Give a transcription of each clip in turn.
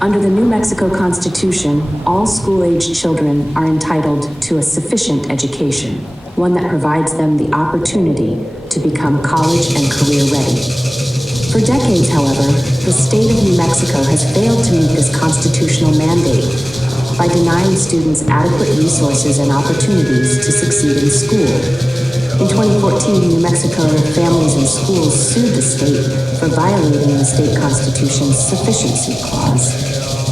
Under the New Mexico Constitution, all school-aged children are entitled to a sufficient education, one that provides them the opportunity to become college and career ready. For decades, however, the state of New Mexico has failed to meet this constitutional mandate by denying students adequate resources and opportunities to succeed in school. In 2014, New Mexico families and schools sued the state for violating the state constitution's sufficiency clause.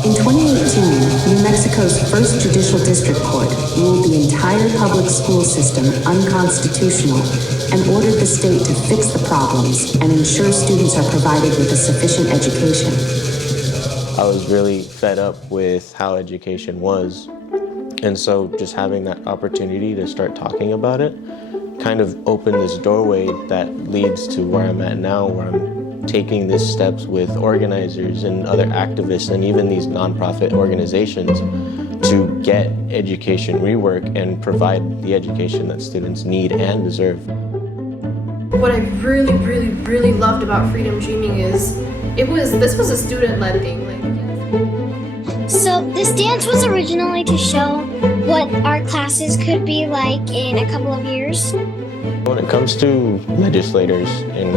In 2018, New Mexico's first judicial district court ruled the entire public school system unconstitutional and ordered the state to fix the problems and ensure students are provided with a sufficient education. I was really fed up with how education was, and so just having that opportunity to start talking about it kind of opened this doorway that leads to where I'm at now, where I'm taking these steps with organizers and other activists and even these nonprofit organizations to get education rework and provide the education that students need and deserve. What I really loved about Freedom Dreaming is this was a student-led thing. So this dance was originally to show what our classes could be like in a couple of years. When it comes to legislators and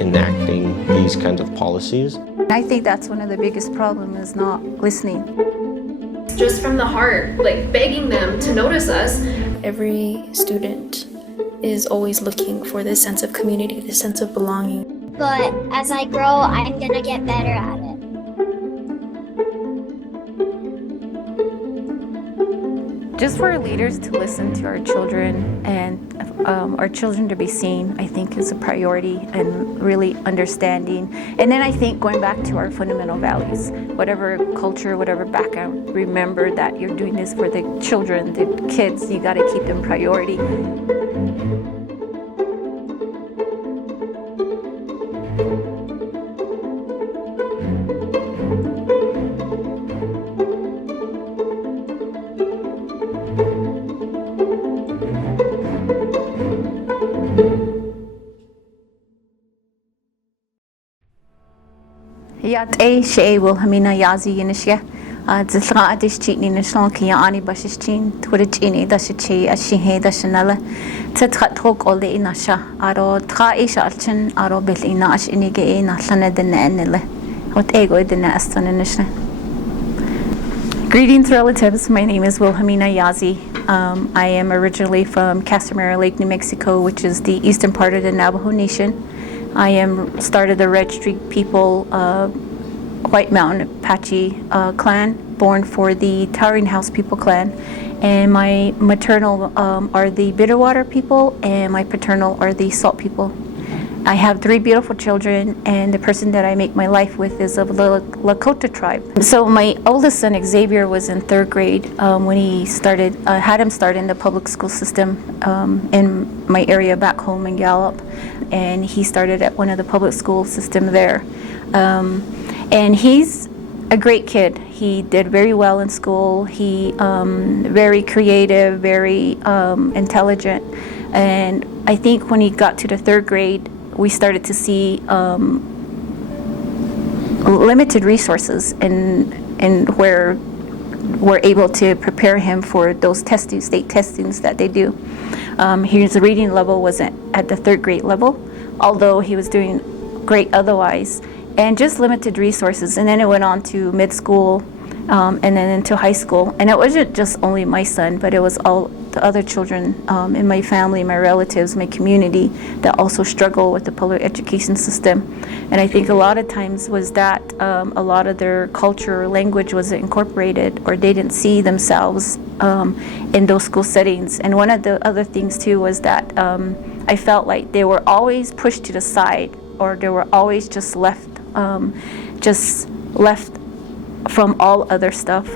enacting these kinds of policies, I think that's one of the biggest problems, is not listening. Just from the heart, like begging them to notice us. Every student is always looking for this sense of community, this sense of belonging. But as I grow, I'm gonna get better at it. Just for our leaders to listen to our children and our children to be seen, I think is a priority, and really understanding. And then I think going back to our fundamental values, whatever culture, whatever background, remember that you're doing this for the children, the kids, you gotta keep them priority. Yat she Wilhelmina Yazzie Yinishya. Zilga Adish Chitni National Kiani Bashishin, Twitchini, Dashichi, Ashihe, Dashanella, Tetrak all the Inasha, Aro Traish Archin, Aro Belinash Inige, Naslana the Nanelle. What ego the Nastan Inishna. Greetings, relatives. My name is Wilhelmina Yazzie. I am originally from Casamara Lake, New Mexico, which is the eastern part of the Navajo Nation. I started the Red Streak people, White Mountain Apache clan, born for the Towering House people clan. And my maternal are the Bitterwater people, and my paternal are the Salt people. I have 3 beautiful children, and the person that I make my life with is of the Lakota tribe. So my oldest son, Xavier, was in 3rd grade when he started, had him start in the public school system in my area back home in Gallup. And he started at one of the public school system there. And he's a great kid. He did very well in school. He very creative, very intelligent. And I think when he got to the 3rd grade, we started to see limited resources and where we're able to prepare him for those state testings that they do. His reading level wasn't at the 3rd grade level, although he was doing great otherwise, and just limited resources. And then it went on to mid-school and then into high school. And it wasn't just only my son, but it was all the other children in my family, my relatives, my community that also struggle with the public education system. And I think a lot of times was that a lot of their culture or language wasn't incorporated, or they didn't see themselves in those school settings. And one of the other things too was that I felt like they were always pushed to the side, or they were always just left from all other stuff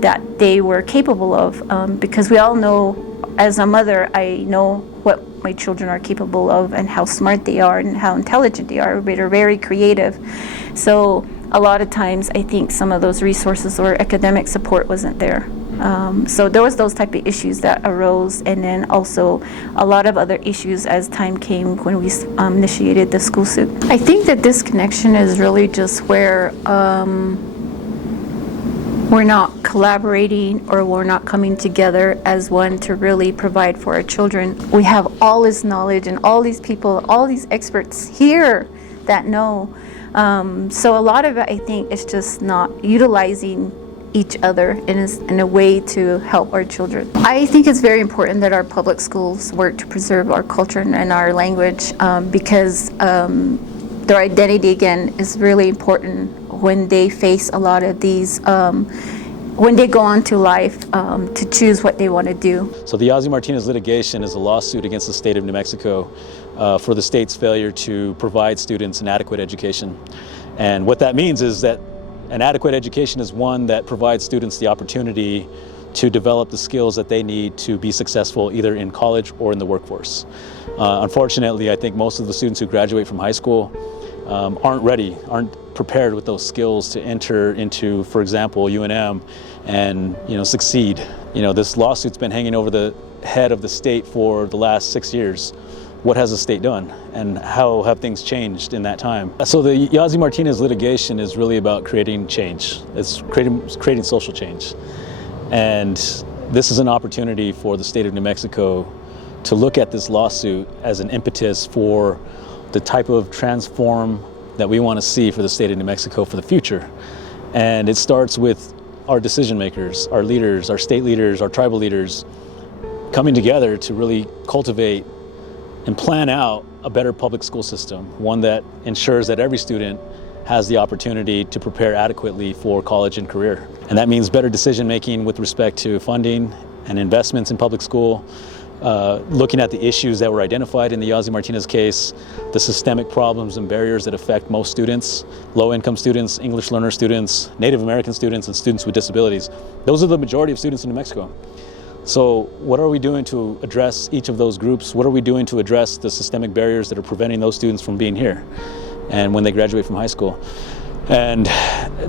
that they were capable of, because we all know, as a mother, I know what my children are capable of and how smart they are and how intelligent they are. They're very creative. So a lot of times I think some of those resources or academic support wasn't there. So there was those type of issues that arose, and then also a lot of other issues as time came when we initiated the school suit. I think that this connection is really just where we're not collaborating or we're not coming together as one to really provide for our children. We have all this knowledge and all these people, all these experts here that know. So a lot of it, I think, is just not utilizing each other in a way to help our children. I think it's very important that our public schools work to preserve our culture and our language because their identity, again, is really important when they face a lot of these, when they go on to life to choose what they want to do. So the Yazzie Martinez litigation is a lawsuit against the state of New Mexico for the state's failure to provide students an adequate education. And what that means is that an adequate education is one that provides students the opportunity to develop the skills that they need to be successful either in college or in the workforce. Unfortunately, I think most of the students who graduate from high school aren't ready, aren't prepared with those skills to enter into, for example, UNM and succeed. This lawsuit's been hanging over the head of the state for the last 6 years. What has the state done and how have things changed in that time? So the Yazzie Martinez litigation is really about creating change. It's creating social change. And this is an opportunity for the state of New Mexico to look at this lawsuit as an impetus for the type of transform that we want to see for the state of New Mexico for the future. And it starts with our decision makers, our leaders, our state leaders, our tribal leaders coming together to really cultivate and plan out a better public school system, one that ensures that every student has the opportunity to prepare adequately for college and career. And that means better decision making with respect to funding and investments in public school, looking at the issues that were identified in the Yazzie Martinez case, the systemic problems and barriers that affect most students, low-income students, English learner students, Native American students, and students with disabilities. Those are the majority of students in New Mexico. So what are we doing to address each of those groups? What are we doing to address the systemic barriers that are preventing those students from being here and when they graduate from high school? And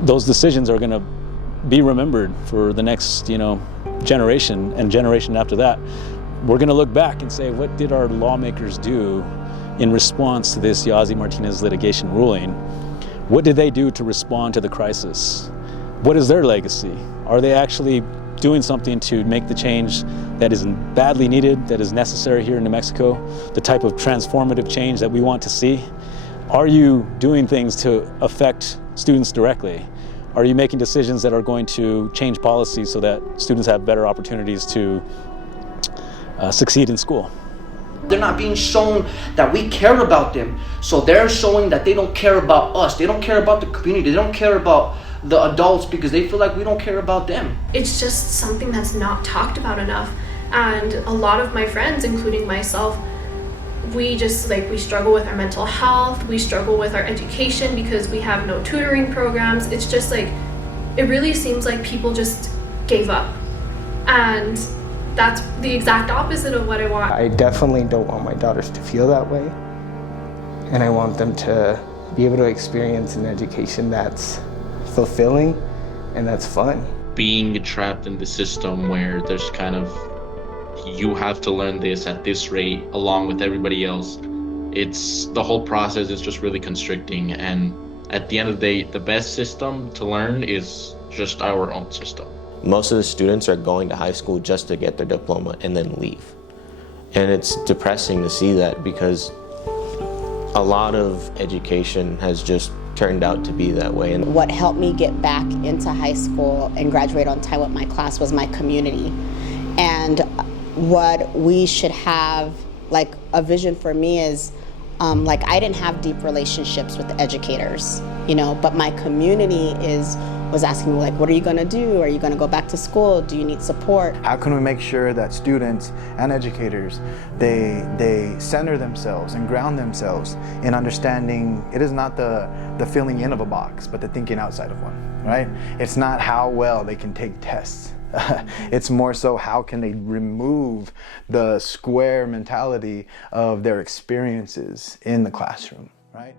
those decisions are going to be remembered for the next generation and generation after that. We're going to look back and say, what did our lawmakers do in response to this Yazzie Martinez litigation ruling? What did they do to respond to the crisis? What is their legacy? Are they actually doing something to make the change that is badly needed, that is necessary here in New Mexico, the type of transformative change that we want to see? Are you doing things to affect students directly? Are you making decisions that are going to change policies so that students have better opportunities to succeed in school? They're not being shown that we care about them, so they're showing that they don't care about us. They don't care about the community. They don't care about the adults because they feel like we don't care about them. It's just something that's not talked about enough, and a lot of my friends, including myself, we struggle with our mental health, we struggle with our education because we have no tutoring programs. It's just it really seems like people just gave up, and that's the exact opposite of what I want. I definitely don't want my daughters to feel that way, and I want them to be able to experience an education that's fulfilling and that's fun. Being trapped in the system where there's kind of, you have to learn this at this rate along with everybody else, the whole process is just really constricting, and at the end of the day, the best system to learn is just our own system. Most of the students are going to high school just to get their diploma and then leave. And it's depressing to see that because a lot of education has just turned out to be that way. And what helped me get back into high school and graduate on time with my class was my community. And what we should have, a vision for me is, I didn't have deep relationships with the educators, but my community was asking me, what are you gonna do? Are you gonna go back to school? Do you need support? How can we make sure that students and educators, they center themselves and ground themselves in understanding it is not the filling in of a box, but the thinking outside of one, right? It's not how well they can take tests. It's more so how can they remove the square mentality of their experiences in the classroom, right?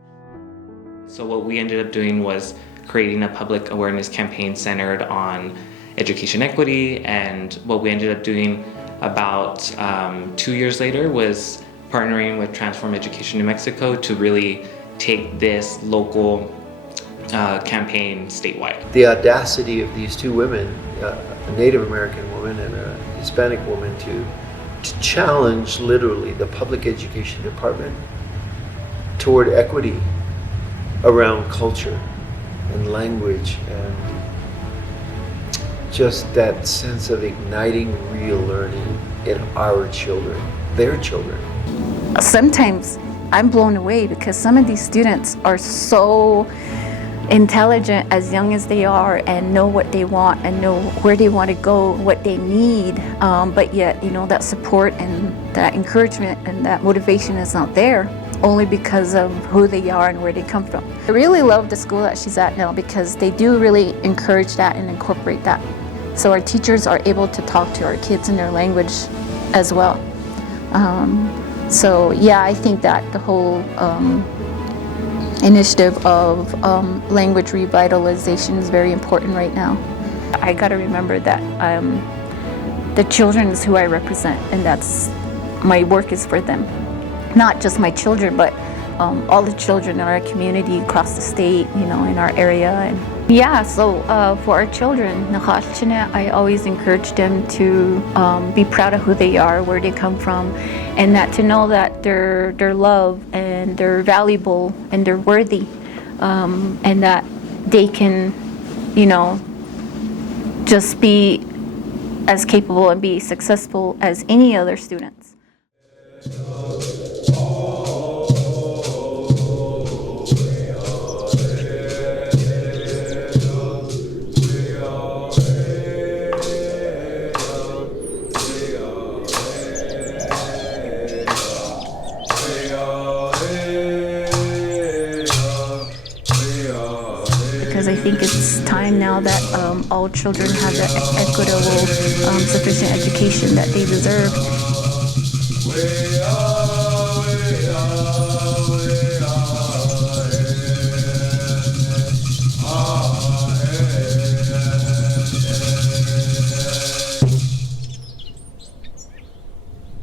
So what we ended up doing was creating a public awareness campaign centered on education equity, and what we ended up doing about 2 years later was partnering with Transform Education New Mexico to really take this local campaign statewide. The audacity of these two women, a Native American woman and a Hispanic woman, to challenge literally the public education department toward equity around culture and language, and just that sense of igniting real learning in our children, their children. Sometimes I'm blown away because some of these students are so intelligent as young as they are and know what they want and know where they want to go, what they need, but yet, you know, that support and that encouragement and that motivation is not there, only because of who they are and where they come from. I really love the school that she's at now because they do really encourage that and incorporate that. So our teachers are able to talk to our kids in their language as well. So yeah, I think that the whole initiative of language revitalization is very important right now. I got to remember that the children is who I represent, and that's my work is for them. Not just my children, but all the children in our community across the state, you know, in our area. And yeah, so for our children, I always encourage them to be proud of who they are, where they come from, and that to know that they're loved and they're valuable and they're worthy, and that they can, you know, just be as capable and be successful as any other students. Because I think it's time now that all children have the equitable, sufficient education that they deserve.